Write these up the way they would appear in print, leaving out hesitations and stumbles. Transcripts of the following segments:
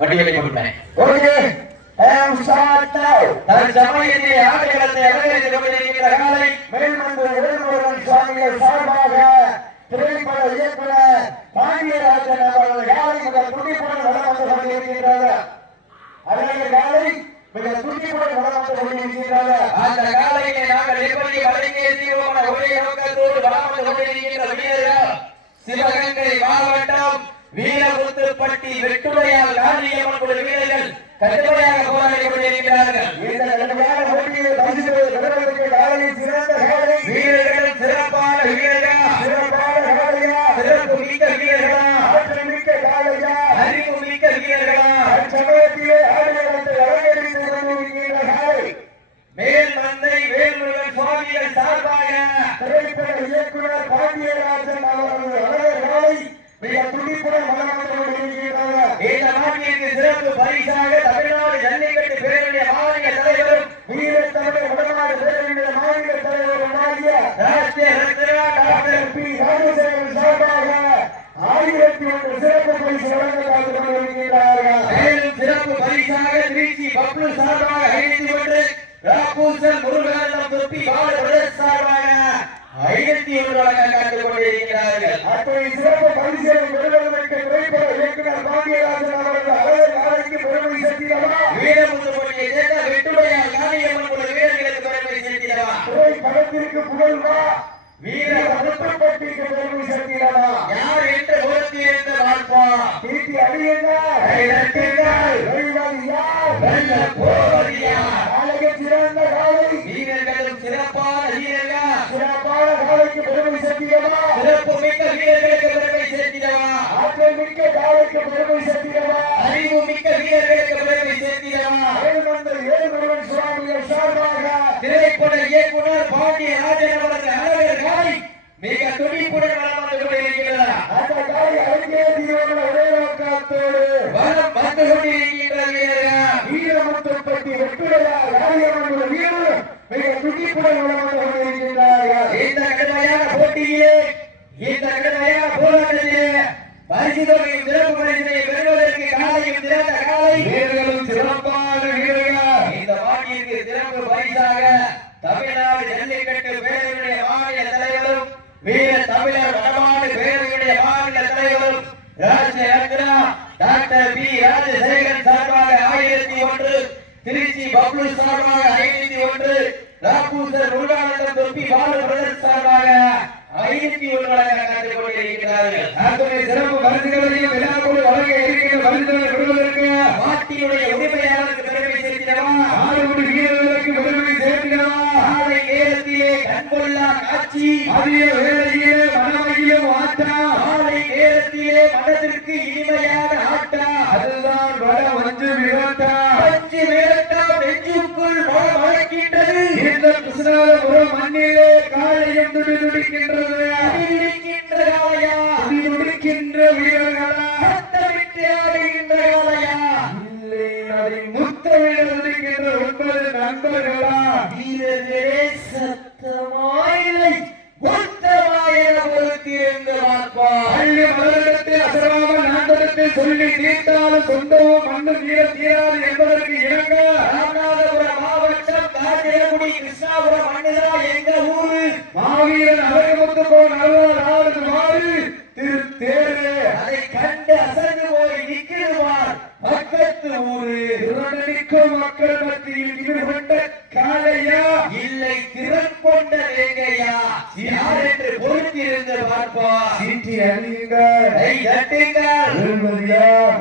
வண்டிகளை கொடுத்தேன். ஓகே, தற்சமயத்திலே ஆடுகளத்தை அலங்கரித்துக் கொண்டிருக்கிற காலை மேல்மன்ற வேல்முருகன் சுவாமிகள் சார்பாக திரைப்பட இயக்குனர் பாண்டியராஜன் அவர்கள் காலை மிக துடிப்புடன் வளம் வந்து கொண்டிருக்கின்றார். அழகர் காலை மிக துடிப்புடன் வளம் வந்து கொண்டிருக்கின்றார். அந்த காலையிலே நாங்கள் எப்படி வழங்கியிருக்கிறோம் ஒரே நோக்கத்தோடு வளம் வந்து கொண்டிருக்கின்ற வீரர்கள் சிவகங்கை மாவட்டம் வீரமுத்துப்பட்டி வெட்டுடையால் காளியம்மன் குழு வீரர்கள் கடுமையாக போராடி கொண்டிருக்கிறார்கள். இந்த கடுமையான போட்டியை பரிசு பெறுவதற்கு காலையில் சிறந்த காலை வீரர்கள் சிறப்பான வீரர்கள் சிறப்பான காலையா சிறப்பு மிக்க வீரர்களா ஆற்றல் மிக்க காலையா அறிவு மிக்க வீரர்களா சமயத்திலே ஆடுகளத்தை அலங்கரித்துக் கொண்டிருக்கின்ற காலை மேல் மந்தை வேல்முருகன் சுவாமிகள் சார்பாக திரைப்பட இயக்குனர் பாண்டியராஜன் அவர்கள் அழகர் காலை மிக துடிப்புடன் வளம் வந்து கொண்டிருக்கிறார். இந்த நாட்டிற்கு சிறப்பு பரிசாக தமிழ்நாடு ஜல்லிக்கட்டு பேரணிய மாநில தலைவரும் வீரத்தமிழ் வடநாடு பேரணிய மாநில தலைவரும் ஆகிய ராஷ்டிரிய ரத்னா டாக்டர் பி ராஜசேகரன் சார்பாக 1001 சிறப்பு பரிசு வழங்க காத்துக் கொண்டிருக்கிறார்கள். மேலும் சிறப்பு பரிசாக திருச்சி பப்ளு சார்பாக 501 ராபூசன் முருகானந்தம் தொப்பி பாலபிரதேஷ் சார்பாக 501 வழங்க காத்துக் கொண்டிருக்கிறார்கள். அத்தனை சிறப்பு பரிசுகளை பெறுவதற்கு திரைப்பட இயக்குனர் பாண்டியராஜன் அவர்கள் அழகர் காலைக்கு பெருமை சேர்த்திடவா வீரமுத்துப்பட்டியை சேர்ந்த வெட்டுடையால் காளியம்மன் குழு வீரர்களுக்கு பெருமை சேர்த்திடவா திரைப்படத்திற்கு புகழ்வா வீரமுத்துப்பட்டிக்கு பெருமை சேர்த்திடவா யார் என்று உறுதியிருந்து பார்ப்போம். தீட்டி அடியுங்கள் வெல்ல போவது யார் அழகு சிறந்த காலை வீரர்களும் சிறப்பான வீரர்கள் சிறப்பான காலைக்கு பெருமை சேர்த்திடவா சிறப்பு மிக்க வீரர்களுக்கு பெருமை சேர்த்திடவா ஆற்றல் மிக்க காலைக்கு பெருமை சேர்த்திடவா அறிவு மிக்க வீரர்களுக்கு பெருமை சேர்த்திடவா வேல்மன்ற வேல்முருகன் சுவாமிகள் சார்பாக திரைப்பட இயக்குனர் பாண்டியராஜன் அவர்கள் அழகர் காலை மிக துடிப்புடன் வளம் வந்து கொண்டிருக்கிறார். அந்த காலை அலங்கேறியோடு ஒரே நோக்கத்தோடு வளம் வந்து கொண்டிருக்கின்ற வீரர்கள் வீரமுத்துப்பட்டி வெட்டுடையால் காளியம்மன் குழு வீரர்கள் மிக துடிப்புடன் வளம் வந்து கொண்டிருக்கின்றார்கள். இந்த கடுமையான போட்டியிலே இந்த கடுமையான போராட்டத்திலே பரிசு தொகையும் சிறப்பு பரிசினை பெறுவதற்கு காலையும் சிறந்த காலை வீரர்களும் சிறப்பான வீரர்கள் இந்த மாட்டிற்கு சிறப்பு பரிசாக தமிழ்நாடு ஜல்லிக்கட்டு பேரவையுடைய மாநில தலைவரும் வீர தமிழர் வடமாடு பேரவையுடைய மாநில தலைவரும் ராஷ்டிரிய ரத்னா டாக்டர் பி ராஜசேகரன் சார்பாக 1001 திருச்சி பப்ளு சார்பாக 501 ராபூசர் முருகானந்தம் தொப்பி பாலபிரதேஷ் சார்பாக 501 வழங்க காத்துக் கொண்டிருக்கிறார்கள். அத்துணை சிறப்பு பரிசுகளையும் விழாக்குழு வழங்க இருக்கிற பரிசுகளை பெறுவதற்கு மாட்டியுடைய உரிமையாளருக்கு பெருமை சேர்த்திடவா ஆறுகுடி வீரர்களுக்கு பெருமை சேர்த்திடவா காலை நேரத்திலே கண்கொள்ளா காட்சி அதிக வேளையிலே மனமையிலும் ஆட்டா காலை நேரத்திலே மனதிற்கு இனிமையான ஆட்டா அதுதான் வட மஞ்சு விரட்டா மஞ்சு விரட்டா நெஞ்சுக்குள் மனம் அழைக்கின்றது. இந்த கிருஷ்ணாபுரம் மண்ணிலே காலையும் துடி துடிக்கின்றது துடிக்கின்ற காலையா துடிக்கின்ற வீரர்களா சத்தமிட்டு ஆடுகின்ற காலையா இல்லை அதை முத்தமிட துடிக்கின்ற 9 நண்பர்களா வீரர்களே சத்தமாயிலை முத்தமாயில பொறுத்திருந்து பார்ப்பார். அள்ளி மலரிடத்தை அசராமல் நாண்டத்தை சொல்லி தீர்த்தாலும் சொந்தமும் மண்ணு தீர தீராது என்பதற்கு இணங்க ராமநாதபுரம் மாவட்டம் காஞ்சிரகுடி கிருஷ்ணாபுரம் மண்ணுதா எங்க ஊரு மாவீரன் அழகுமுத்துக்கோ நல்ல நாடு மாறு திருத்தேரு அதை கண்டு அசந்து போய் நிற்கிறார் பக்கத்து ஊரு திரண்டிக்கும் மக்கள் மத்தியில் ஈடுபட்ட காலையா இல்லை திறன் கொண்ட வேங்கையா யார் என்று பொறுத்திருந்து பார்ப்போம். சீட்டி அணியுங்கள்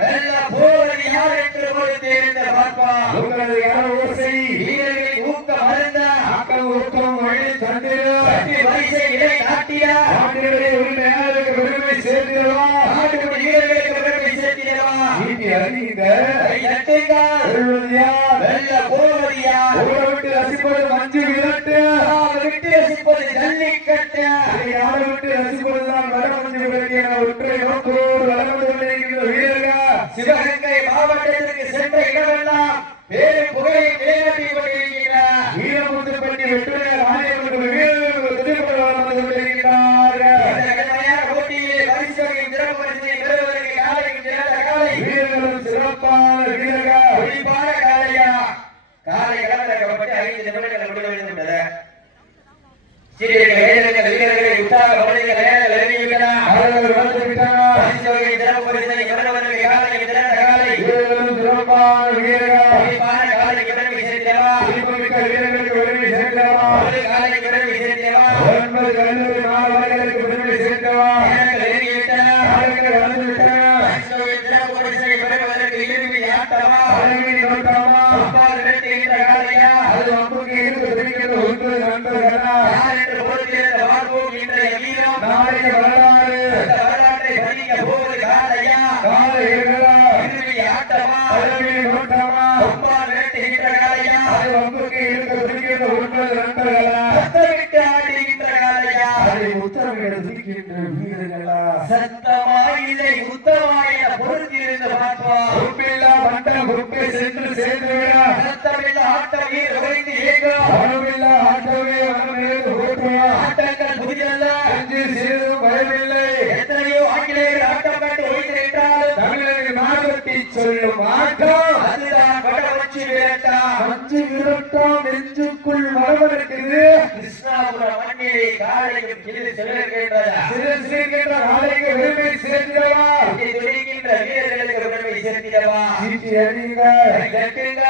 வெல்ல போவது யார் என்று பொறுத்திருந்து பார்ப்போம். உங்களது ஓசை வீரர்களின் ஊக்க மருந்த ஆக்கம் ஊக்கம் வழி தந்திரும் வரிசை இலை நாட்டியா நாட்டினுடைய உரிமையாளருக்கு பெருமை சேர்த்திடவா நாட்டுடைய வீரர்களுக்கு பெருமை சேர்த்திடவா. சீட்டி அணியுங்கள் வெல்ல போவதியா விட்டு ரசிப்பது மஞ்சு விரட்டு விட்டு ரசிப்பது ஜல்லிக்கட்டு யாரை விட்டு ரசிப்பதுதான் வட மஞ்சு விரட்டு என ஒற்றை நோக்கோடு வளர்ந்து கொண்டிருக்கின்ற வீரர்கள் சிவகங்கை மாவட்டத்திற்கு சென்ற இடமெல்லாம் பேரும் புகையை நிலைநாட்டிக் கொண்டிருக்கிறார். வீரமுத்துப்பட்டி வெட்டுடையால் ஆணையர்களுக்கு வீரர்கள் வளர்ந்து கொண்டிருக்கிறார்கள். போட்டியிலே பரிசு சிறப்பு பரிசை பரிசை பெறுவதற்கு இறுதி ஆட்டமா அழகின் நோட்டமா ஒப்பால் வெட்டுகின்ற காலையா அது நமக்கு இருந்து தெரிகிறது ஒன்று நண்பர்களா யார் என்று பொறுத்திருந்த வாழ்வோம் இன்றைய வீரம் நாளைய வரலாறு அந்த வரலாற்றை பதிக்க போவது காலையா காலைகளா இறுதி ஆட்டமா அழகின் நோட்டமா ஒப்பால் வெட்டுகின்ற காலையா அது நமக்கு இருந்து தெரிகிறது ஒன்று நண்பர்களா சத்தமிட்டு ஆடுகின்ற காலையா அதை முத்தமிட துடிக்கின்ற வீரர்களா சத்தமா இல்லை உத்தமா என பொறுத்திருந்து பார்ப்பா உப்பில்லா மண்டலம் உப்பை சென்று சேர்ந்துவிடா சத்தமில்ல ஆட்டமே உறைந்து ஏகா அணுவில்லா ஆட்டமே வனமேது ஓட்டுவா ஆட்டங்கள் புதியல்ல அஞ்சு சிறிது பயமில்லை எத்தனையோ ஆங்கிலேயர் ஆட்டம் கண்டு ஓய்ந்திருந்தாலும் தமிழருக்கு நாகட்டி சொல்லும் ஆட்டம் அதுதான் வடவச்சி விரட்டா மஞ்சு விரட்டம் நெஞ்சுக்குள் மரமடைக்குது கிருஷ்ணாபுரம் மண்ணிலே காலையும் கிளி சிலர்கின்றதா சிலர்கின்ற காலைக்கு பெருமை சேர்த்திடவா துடிக்கின்ற வீரர்களுக்கு பெருமை சேர்த்திடவா சீட்டி அடிங்க கட்டுங்க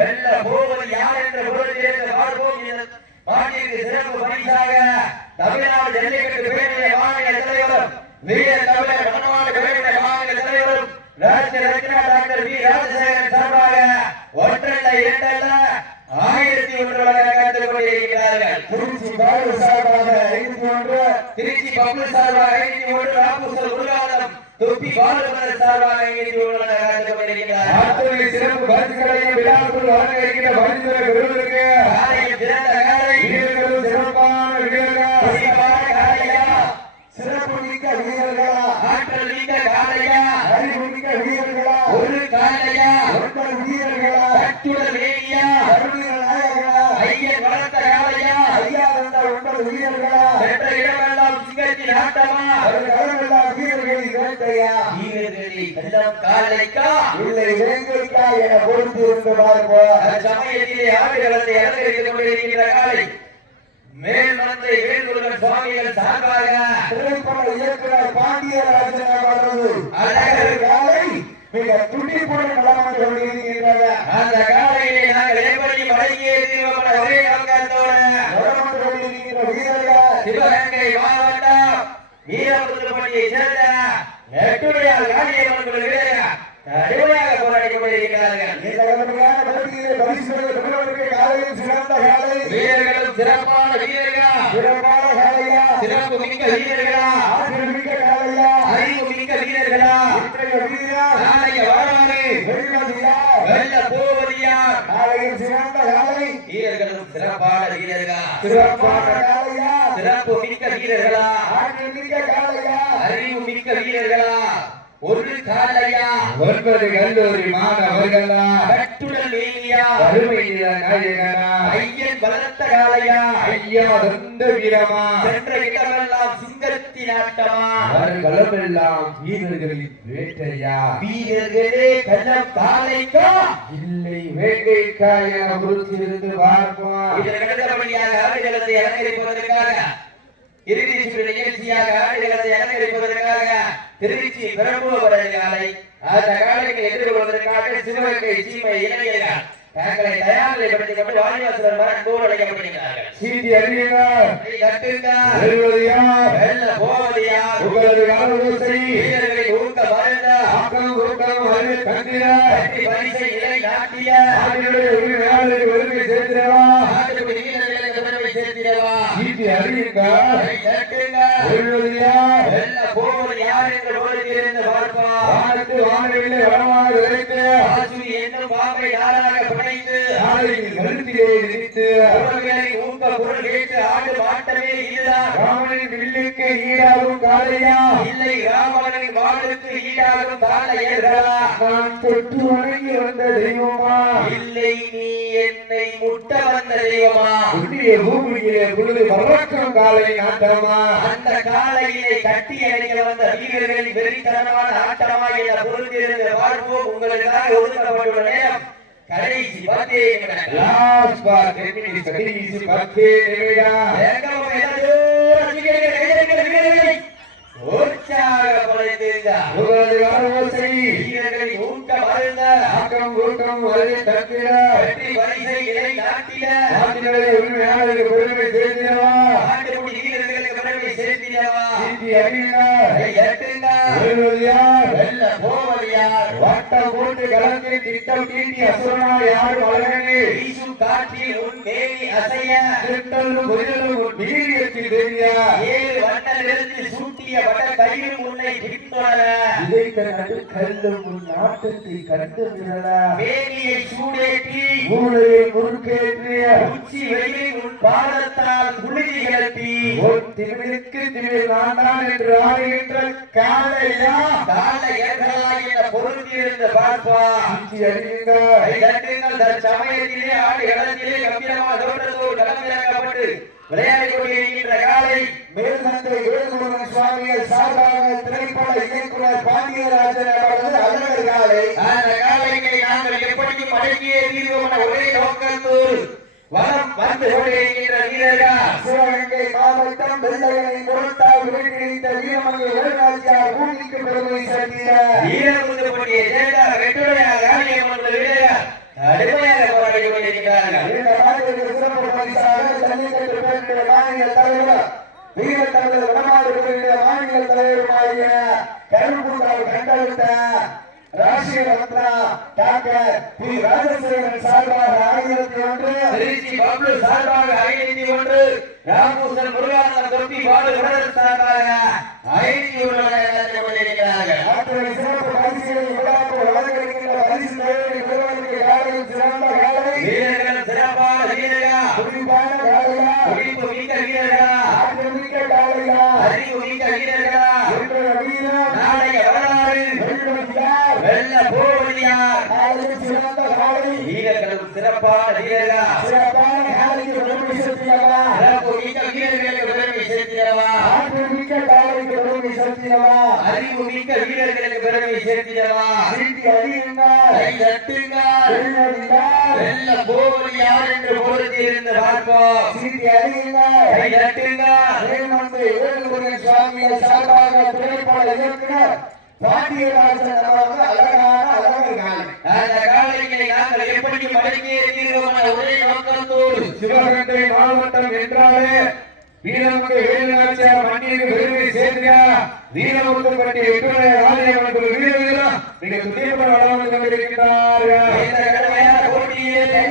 வெல்ல போவது யார் என்ற பொருள் சேர்ந்த வாழ்வோம் பாட்டிற்கு சிறப்பு பரிசாக தமிழ்நாடு ஜல்லிக்கட்டு பேரவை மாநில தலைவரும் வீர தமிழர் மனவாடு பேரவை மாநில தலைவரும் ராஜ்ய ரத்னா டாக்டர் வி ராஜசேகரன் சார்பாக ஒன்றல்ல இரண்டல்ல 1001 வழங்கப்பட்டுக் கொண்டிருக்கிறார்கள். திருச்சி பாலு சார்பாக 51, திருச்சி பப்ளு சார்பாக 51, ராபுசல் முருகானந்தம் தொப்பி பாலுமலர் சார்பாக 51 வழங்கப்பட்டுக் கொண்டிருக்கிறார்கள். அத்துணை சிறப்பு பரிசுகளையும் விழாக்குள் வழங்க இருக்கிற பரிசுகளை பெறுவதற்கு காலையில் சிறந்த காலை வீரர்களும் சிறப்பான வீரர்கள் சிறப்பான காலையா சிறப்பு மிக்க வீரர்களா ஆற்றல் மிக்க காலையா அறிவு மிக்க வீரர்களா ஒரு காலையா 9 வீரர்களா கட்டுடல் வேணியா ஐயன் வளர்த்த காலையா ஐயா வந்த 9 வீரர்களா சென்ற இடமெல்லாம் சிங்கத்தின் ஆட்டமா இடமெல்லாம் வீரர்களின் வேட்டையா வீரர்களின் எல்லாம் காலைக்கா இல்லை வேங்கைக்கா என பொறுத்து இருந்து பார்ப்போம். சமயத்திலே ஆடுகளத்தை அலங்கரித்துக் கொண்டிருக்கிற காலை மேல் மந்தை வேல்முருகன் சுவாமிகள் சார்பாக திரைப்பட இயக்குனர் பாண்டியராஜன் அவர்களது அழகர் காலை மிக துடிப்புடன் நடந்து கொண்டிருக்கின்றது. அந்த காலையிலே நாங்கள் எப்படி வழங்கிய தீர்மானம் ஒரே நோக்கத்தோடு நடந்து கொண்டிருக்கிற வீரர்கள் சிவகங்கை மாவட்டம் வீரபுத்திரப்பட்டியை சேர்ந்த நெட்டுடையார் காளியம்மன் குழு வீரர்கள் கடுமையாக போராடி கொண்டிருக்கிறார்கள். இந்த கடுமையான போட்டியிலே பரிசுகளை பெறுவதற்கு காலையில் சிறந்த காலை வீரர்களும் சிறப்பான வீரர்களா சிறப்பான காலையா சிறப்பு மிக்க வீரர்களா ஆற்றல் மிக்க காலையா அறிவு மிக்க வீரர்களா இன்றைய வீரா நாளைய வரலாறு வெல்வதியா வெல்ல போவதியா காலையில் சிறந்த காலை வீரர்களும் சிறப்பான வீரர்களா சிறப்பான காலையா சிறப்பு மிக்க வீரர்களா ஆற்றல் மிக்க காலையா அறிவு மிக்க வீரர்களா ஒரு காலையா 9 கல்லூரி மாணவர்களா கட்டுடல் வேணியா அருமை நாயகனா ஐயன் வளர்த்த காலையா ஐயா வந்த வீரமா சென்ற இடமெல்லாம் சிங்கத்தின் ஆட்டமா களமெல்லாம் வீரர்களின் வேட்டையா வீரர்களே கள்ளம் காலைக்கா இல்லை வேட்டைக்கா என பொறுத்திருந்து பார்ப்போம். இதற்கு அடுத்தபடியாக ஆடுகளத்தை அலங்கரிப்பதற்காக இறுதி சுற்று நிகழ்ச்சியாக ஆடுகளத்தை அலங்கரிப்பதற்காக திருச்சி பெரம்பூர் காலை அந்த காலைக்கு எதிர்கொள்வதற்காக சிவகங்கை சீமை இளைஞர்கள் தங்களை தயாரிப்படுத்திக் கொண்டு வாணிவாசலர் அன்போடு அழைக்கப்படுகிறார்கள். சீட்டி அறியுங்கள் கட்டுங்க வெல்ல போவதியா உங்களது காலோசை வீரர்களை ஊக்க மறந்த ஆக்கம் ஊக்கம் அறிவு கண்டிட கட்டி பரிசை இலை நாட்டிய ஆடுகளுடைய உரிமை சேர்த்திடவா ஆட்டுக்குடி வீரர்களுக்கு பெருமை சேர்த்திடவா சீட்டி அறியுங்கள் கட்டுங்க வெல்ல போவது யார் என்று ஓடுகிறது பார்ப்பா வானத்து வானவில்லை வனமாக விளைத்து ஆசுரி என்னும் பாம்பை யாராக படைத்து நாளையில் கருத்திலே நினைத்து அவர்களை ஊக்க குரல் கேட்டு ஆடு மாட்டமே இதுதான் ராமனின் வில்லுக்கு ஈடாகும் காலையா இல்லை ராமனின் வாளுக்கு ஈடாகும் காலையர்களா நான் தொட்டு வணங்கி வந்த தெய்வமா இல்லை நீ என்னை முட்ட வந்த தெய்வமா உன்னுடைய பூமியிலே பொழுது பறக்கும் காலை நாட்டமா அந்த காலையிலே கட்டி அணைக்க வந்த வீரர்களின் வெறித்தனமான ஆட்டமா என பொறுத்திருந்து பார்ப்போம். உங்களுக்காக ஒதுக்கப்பட்டுள்ள நேரம் கடைசி 10 நிமிடங்கள். லாஸ்ட் பார் 10 minutes கடைசி 10 நிமிடம். ஏகமாக எல்லாரும் வீரர்களை உற்சாகப்படுத்துங்க. உங்களது வரவோசை வீரர்களை ஊக்க மருந்த ஆக்கம் ஊக்கம் வருகை தட்டிட வெற்றி பரிசை இலை நாட்டிட நாட்டினுடைய உரிமையாளருக்கு பெருமை சேர்த்திடவா ஆட்டுக்குடி வீரர்களுக்கு பெருமை சேர்த்திடவா சீட்டி அடிங்க எட்டுங்க வெல்வதியார் வெல்ல போவதியார் வட்டம் போட்டு கலந்து திட்டம் தீட்டி அசுரனா யார் வளரனே வீசும் காற்றில் உன் மேனி அசைய திட்டலும் புயலும் உன் வீரியத்தில் தெரியா ஏழு வண்ண நிறத்தில் சூட்டிய வட கையில் உன்னை பின்தொடர இதைத்த நடுக்கல்லும் உன் நாட்டத்தை கண்டு விரல மேனியை சூடேற்றி மூளையை முறுக்கேற்றிய உச்சி வெயிலில் உன் பாதத்தால் குளிரி கிளப்பி உன் திமிருக்கு திமிர் நான்தான் என்று ஆடுகின்ற காலையா கால ஏற்றலாய் என பொருந்திருந்து பார்ப்பா சீட்டி அடிங்க சமயத்திலே ஆடு இடத்திலே கம்பீரமாக தோற்றத்தோடு களமிறக்கப்பட்டு விளையாடிக் கொண்டிருக்கின்ற காலை மேல்மந்தை வேலுமுருகன் சுவாமிகள் சார்பாக திரைப்பட இயக்குனர் பாண்டியராஜன் அவர்களது அழகர் காலை அந்த காலைகளை நாங்கள் எப்படியும் அடக்கியே தீர்வோம் என ஒரே நோக்கத்தோடு வரம் வந்து கொண்டிருக்கின்ற வீரர்கள் சிவகங்கை மாவட்டம் வெள்ளையனை பொருட்டால் விரைந்த வீரமங்கை வேலுநாச்சியார் பூமிக்கு பெருமை சேர்த்திய வீரமுதுபடிய ஜெயலலிதா வெட்டுடையாக காளியம்மன் வீரர்கள் கடுமையாக போராடி கொண்டிருக்கிறார்கள். இந்த நாட்டிற்கு சிறப்பு பரிசாக ஜல்லிக்கட்டு பேரணியுடைய மாநில தலைவர் வீரத்தமிழர் வடமாடுகளுடைய மாநில தலைவருமாகிய கரும்புத்தால் கண்டெடுத்த ராஷ்டிரிய ரத்னா டாக்டர் பி ராஜசேகரன் சார்பாக 1001 திருச்சி பப்ளு சார்பாக 501 ராமூசன் முருகானந்தம் தொப்பி பாலு உடல் சார்பாக 501 கொண்டிருக்கிறார்கள். அத்தனை சிறப்பு பரிசுகளை விழாக்கு வழங்கியிருக்கின்ற பரிசு தொகையை பெறுவதற்கு யாரையும் சிறந்த காலை வீரர்கள் சிறப்பான வீரர்களா குறிப்பான காலையா குறிப்பு மிக்க வீரர்களா ஆற்றமிக்க காலையா அறிவு மிக்க வீரர்களா இன்றைய வீரர் நாளைய வரலாறு வெல்வதியார் வெல்ல போவதியார் காலையில் சிறந்த காலை வீரர்களும் சிறப்பான வீரர்களா சிறப்பான காலைக்கு பெருமை சேர்த்தியவா சிறப்பு மிக்க வீரர்களுக்கு பெருமை சேர்த்திடவா ஆற்றமிக்க காலைக்கு பெருமை சேர்த்தியவா அறிவு மிக்க வீரர்களுக்கு பெருமை சேர்த்திடவா சீட்டி அடியுங்கள் கை தட்டுங்கள் வெல்வதியார் வெல்ல போவதியார் என்று பொறுத்திருந்து பார்ப்போம் சீட்டி அடியுங்கள் கை தட்டுங்கள் வேல்மந்தை வேலுமுருகன் சுவாமிகள் சார்பாக திரைப்பட இயக்குனர் பாண்டியராஜன் அவர்கள் அழகான அழகர் காலை அந்த காலைகளை நாங்கள் எப்படியும் அடக்கியே தீர்வோம் என ஒரே நோக்கத்தோடு சிவகங்கை மாவட்டம் என்றாலே வீரமுக வேலுநாச்சியார் மண்ணிற்கு பெருமை சேர்த்தியா வீரமுகப்பட்டி எட்டுடைய ஆலயம் வீர வீரம் மிக துணிப்பட வளர்ந்து கொண்டிருக்கிறார்கள் இந்த கடுமையான போட்டியிலே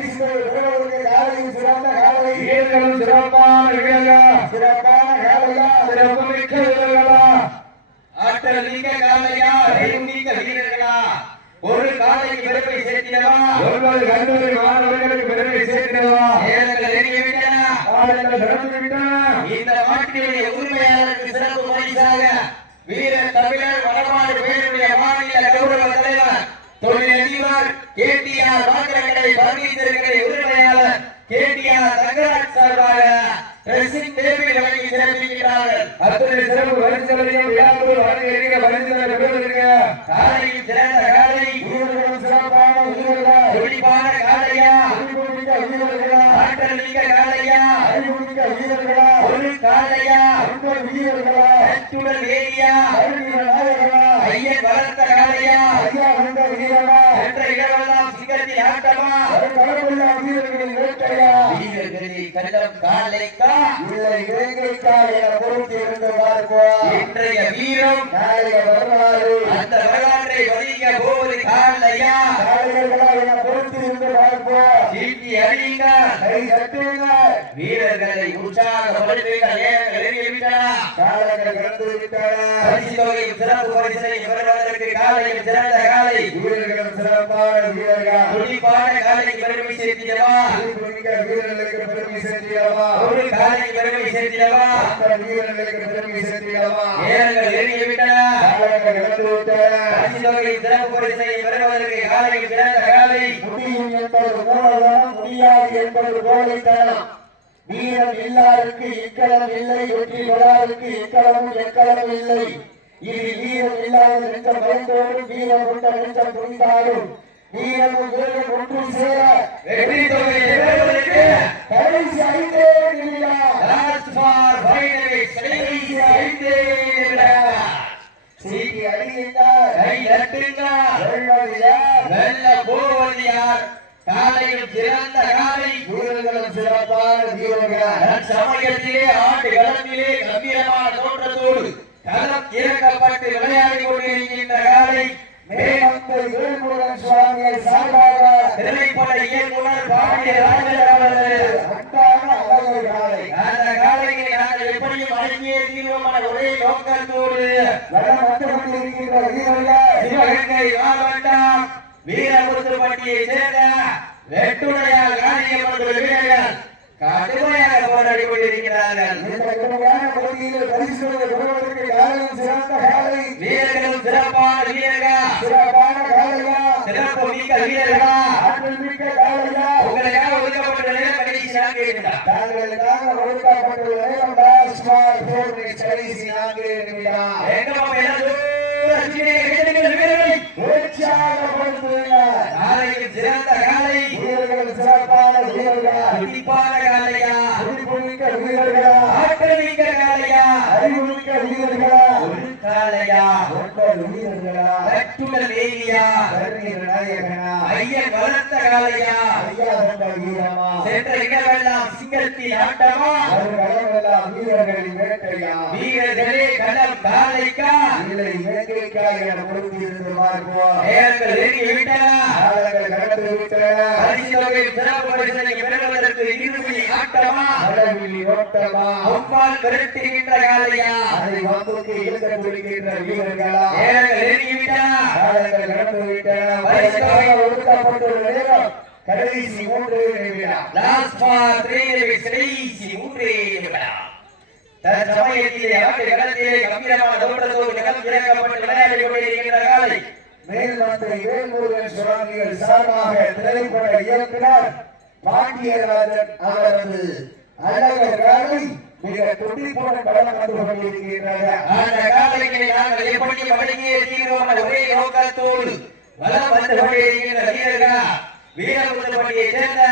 காலையில் சிறந்த காலை வீரர்களும் சிறப்பான வீரர்கள் சிறப்பான காலையா சிறப்பு மிக்க வீரர்களா ஆற்றல் மிக்க காலையா அறிவு மிக்க வீரர்களா ஒரு காலைக்கு பெருமை சேர்த்திடவா ஒருவர் கல்லூரி மாணவர்களுக்கு பெருமை சேர்க்கிறவா வீரர்கள் எண்ணிவிட்டன ஆளுங்கள் திறந்து விட்டன இந்த நாட்டினுடைய உரிமையாளருக்கு சிறப்பு பரிசாக வீர தமிழர் வடமாடு பேருடைய மாநில கௌரவ தலைவர் தொழிலதிபர் கேடிஆர் வாங்கடை பர்னிச்சர்களை உரிமையாளர் கேடிஆர் தங்கராஜ் சார்பாக ரெசிங் டேபிள் வழங்கி சிறப்பிக்கிறார்கள். அத்தனை சிறப்பு பரிசுகளையும் விழாக்குள் வழங்கியிருக்க பரிசுகளை பெறுவதற்கு காலையில் சிறந்த காலை வீரர்களும் சிறப்பான வீரர்கள் துடிப்பான காலையா அறிவுமிக்க வீரர்களா ஆற்றல் மிக்க காலையா அறிவுமிக்க வீரர்களா ஒரு காலையா அந்த வீரர்களா கட்டுடல் ஏரியா அறிவியல் நாயகர்களா ஐயன் வளர்த்த காலையா ஐயா வந்த வீரர்களா என்ற இடமெல்லாம் சிங்கத்தின் ஆட்டமா கடவுளா வீரர்களின் வேட்டையா வீரர்களில் கள்ளம் காலைக்கா இல்லை வேங்கைக்கா என பொறுத்து இருந்து பார்ப்போம் இன்றைய வீரம் நாளைய வரலாறு அந்த வரலாற்றை வதிக்க போவது காலையா நாளையர்களா என பொறுத்து இருந்து பார்ப்போம் சீட்டி அடிங்க கை தட்டுங்க வீரர்களை உற்சாகப்படுத்துங்க நேரங்கள் எறிவிட்டன காலங்கள் கடந்து விட்டன பரிசு தொகையில் சிறப்பு பரிசனை பெறுவதற்கு காலையில் சிறந்த காலை வீரர்களும் சிறப்பான வீரர்கள் துடிப்பான காலை பெருமை சேர்த்திடவா அறிவுமிக்க வீரர்களுக்கு பெருமை சேர்த்திடவா ஒரு காலை பெருமை சேர்த்திடவா அந்த வீரர்களுக்கு பெருமை சேர்த்திடவா நேரங்கள் எறிவிட்டன காலங்கள் கடந்து விட்டன பரிசு தொகையில் சிறப்பு பரிசனை பெறுவதற்கு காலையில் சிறந்த காலை முடியும் என்பது மூலதனம் முடியாது என்பது கோழைத்தனம் வீரம் இல்லாருக்கு இக்களம் இல்லை வெற்றி பெறாருக்கு இக்களமும் எக்களமும் இல்லை இது வீரம் இல்லாத நெஞ்சம் பயந்தோடும் வீரம் கொண்ட நெஞ்சம் புரிந்தாலும் வீரமும் வீரம் ஒன்று சேர வெற்றி தொகையை பெறுவதற்கு கடைசி 5 நிமிடம் Last for finally கடைசி 5 நிமிடம். சீட்டி அடியுங்கள் கை தட்டுங்க வெல்வது யார்? வெல்ல போவது யார் காலையில் சிறந்த காலை, வீரர்களும் சிறப்பான வீரர்கள். சமயத்திலே ஆண்டு களத்திலே கம்பீரமான தோற்றத்தோடு களம் இறக்கப்பட்டு விளையாடி கொண்டிருக்கின்ற காலை, மேம்பந்த வேல்முருகன் சுவாமியை சார்பாக திரைப்பட இயக்குனர் பாண்டிய ராஜர் அவர்கள் அன்பான அழகர் காலை. அந்த காலையை நாங்கள் எப்படியும் அடங்கிய தீர்வமான ஒரே நோக்கத்தோடு வளம் வந்து கொண்டிருக்கின்ற வீரர்கள் சிவகங்கை மாவட்டம் வீரபுரத்துப்பட்டியை சேர்ந்த வெட்டுடையார் காரியமர்கள் வீரர்கள் கடுமையாக போராடி கொண்டிருக்கிறார்கள். இந்த கடுமையான போட்டியில் பரிசுகளை பெறுவதற்கு காலையும் சிறந்த காலை, வீரர்களும் சிறப்பான வீரர்கள், சிறப்பான காலையா, சிறப்பு மிக்க வீரர்களா, ஆற்றல் மிக்க காலையா, உங்களுக்காக ஒதுக்கப்பட்ட நேரம் கடைசி 4 நிமிடம். தாங்களுக்காக ஒதுக்கப்பட்டுள்ள நேரம் டாஸ்மாக் 4 மினிட்ஸ் கடைசி 4 நிமிடம். எங்கம்மா எல்லாம் வீரர்களை உற்சாகப்படுத்துங்கள். காலையில் சிறந்த காலை, வீரர்கள் சிறப்பான வீரர்கள், துடிப்பான காலையா, துடிப்புமிக்க வீரர்களா, ஆற்றல் மிக்க காலையா, அறிவுமிக்க வீரர்களா, ஒரு காலையா, ஒன்பது வீரர்களா, கட்டுடல் வேலியா, கருணீர் நாயகனா, ஐயன் வளர்த்த காலையா, ஐயா கொண்ட வீரமா, சென்ற இடமெல்லாம் சிங்கத்தின் ஆட்டமா, ஒரு களமெல்லாம் வீரர்களின் வேட்டையா, வீரர்களே களம் காலைக்கா, இல்லை வேட்டைக்காக என பொறுத்திருந்து பார்ப்போம். நேரங்கள் நெருங்கி விட்டன. காலங்கள் கடந்து விட்டன. பரிசு தொகையில் சிறப்பு பரிசனை பெறுவதற்கு இறுதி ஆட்டமா, கடவிழி ஓட்டமா, அம்பாள் விரட்டுகின்ற காலையா, அதை வம்புக்கு இழுக்க துடிக்கின்ற வீரர்களா, நேரங்கள் நெருங்கி விட்டன. காலங்கள் கடந்து விட்டன. பரிசுக்காக ஒதுக்கப்பட்டுள்ள நேரம் கடைசி 3 நிமிடம். லாஸ்ட் ஃபார் 3 நிமிஷம், கடைசி 3 நிமிடம். தற்சமயத்திலே ஆட்டு களத்திலே கம்பீரமான தோற்றத்தோடு களம் இறக்கப்பட்டு விளையாடி கொண்டிருக்கின்ற காலை, மேல்மந்தை வேல்முருகன் சுவாமிகள் சார்பாக திரைப்பட இயக்குனர் பாண்டியராஜன் அவரது அழகர் காலை மிக துடிப்புடன் படம் வந்து கொண்டிருக்கின்றது. அந்த காலைகளை நாங்கள் எப்படி வழங்கிய தீர்வோம் ஒரே நோக்கத்தோடு வலம் வந்து கொண்டிருக்கின்ற வீரர்கள் வீரபுரத்துப்பட்டியை சேர்ந்த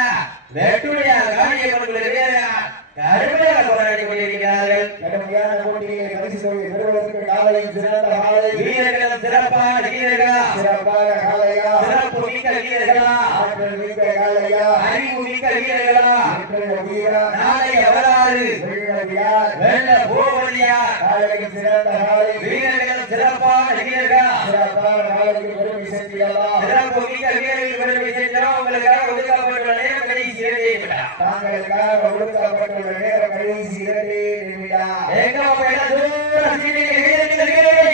வெட்டுடையார் காரியமர்கள் வீரர்கள் கடுமையாக போராடி கொண்டிருக்கிறார்கள். கடுமையான போட்டியை பரிசு தொகை பெறுவதற்கு காலையும் சிறந்த காலை, வீரர்கள் சிறப்பான வீரர்களா, சிறப்பான காலையா, சிறப்பு மிக்க வீரர்களா, ஆற்றல் மிக்க காலையா, அறிவு மிக்க வீரர்களா, இன்றைய வீரா, நாளைய வரலாறு வெள்ளவியார், வெள்ள போவதியா, காலையும் சிறந்த காலை, வீரர்கள் சிறப்பான வீரர்களா, சிறப்பான காலைக்கு பெருமை சேர்த்திடலாம். சிறப்பு மிக்க வீரர்கள் பெருமை சேர்க்கிறோம். உங்களுக்காக ஒதுக்கப்பட்டுள்ள நேரம் கடைசி 2 நிமிடம். தாங்களுக்காக ஒதுக்கப்பட்டுள்ள நேரம் கடைசி 2 நிமிடம். எங்க போயிட தூரம் வீரர்களை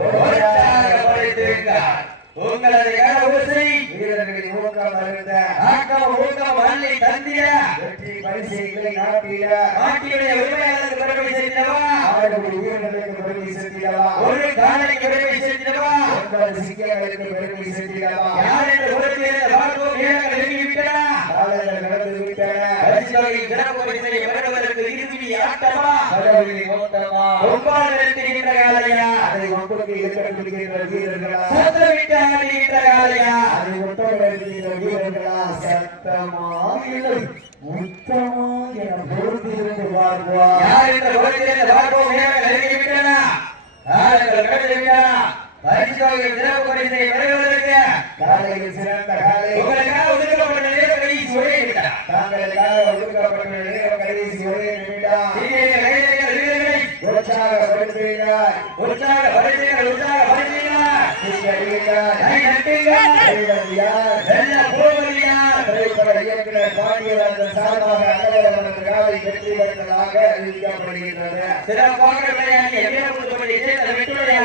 உற்சாகப்படுத்துங்கள். உங்களது கரவசை வீரர்களின் ஊக்கம் அருந்த ஆக்கம் ஊக்கம் அள்ளி தந்திட வெற்றி பரிசுகளை நாட்டிட நாட்டினுடைய உரிமையாளருக்கு பெருமை சேர்த்திடவா, ஆடுபடி வீரர்களுக்கு பெருமை சேர்த்திடலாம். ஒரு காலைக்கு பெருமை சேர்த்திடவா, 9 சிங்கங்களுக்கு பெருமை சேர்த்திடலாம். யார் என்று பொறுத்திருந்த பார்ப்போம். வீரர்கள் நெருங்கிவிட்டன. காலங்கள் கடந்து விட்டன. பரிசு தொகையின் சிறப்பு பரிசனை பெறுவதற்கு இறுதி ஆட்டமா, கடவுளை ஓட்டமா, ஒவ்வாறு நிறுத்துகின்ற காலையா, அதை ஒப்புக்கு இலக்கணிக்கின்ற வீரர்களா, சத்தமிட்டு ஆடுகின்ற காலையா, அதை ஒட்டமிடுகின்ற வீரர்களா, சத்தமா இல்லை முத்தமா என பொறுத்திருந்து பார்ப்போம். யார் என்று பொறுத்திருந்த பார்ப்போம். வீரர்கள் நெருங்கிவிட்டன. காலங்கள் கடந்து விட்டன. பரிசு தொகையின் சிறப்பு பரிசனை பெறுவதற்கு காலையில் சிறந்த காலை, உங்களுக்காக ஒதுக்கப்பட்ட நேரம் கடைசி 1 நிமிடம். தாங்களுக்காக ஒதுக்கப்பட்ட நேரம் கடைசி 1 நிமிடம். சீனியர்கள், இளைஞர்கள், வீரர்களை உற்சாகப்படுத்துகிறார், உற்சாகப்படுத்துங்கள், உற்சாகப்படுத்துங்கள். சிங்கடிகள், கை தட்டுங்கள். கைதடியார், வெல்ல போவது யார்? திரைப்பட இயக்குனர் பாண்டியராஜன் சார்பாக அழகர் காலை வெற்றி பெற்றதாக அறிவிக்கப்படுகின்றது. சிறப்பாக விளையாடிய வீரபுரத்துப்பட்டியை சேர்ந்த வெட்டுடைய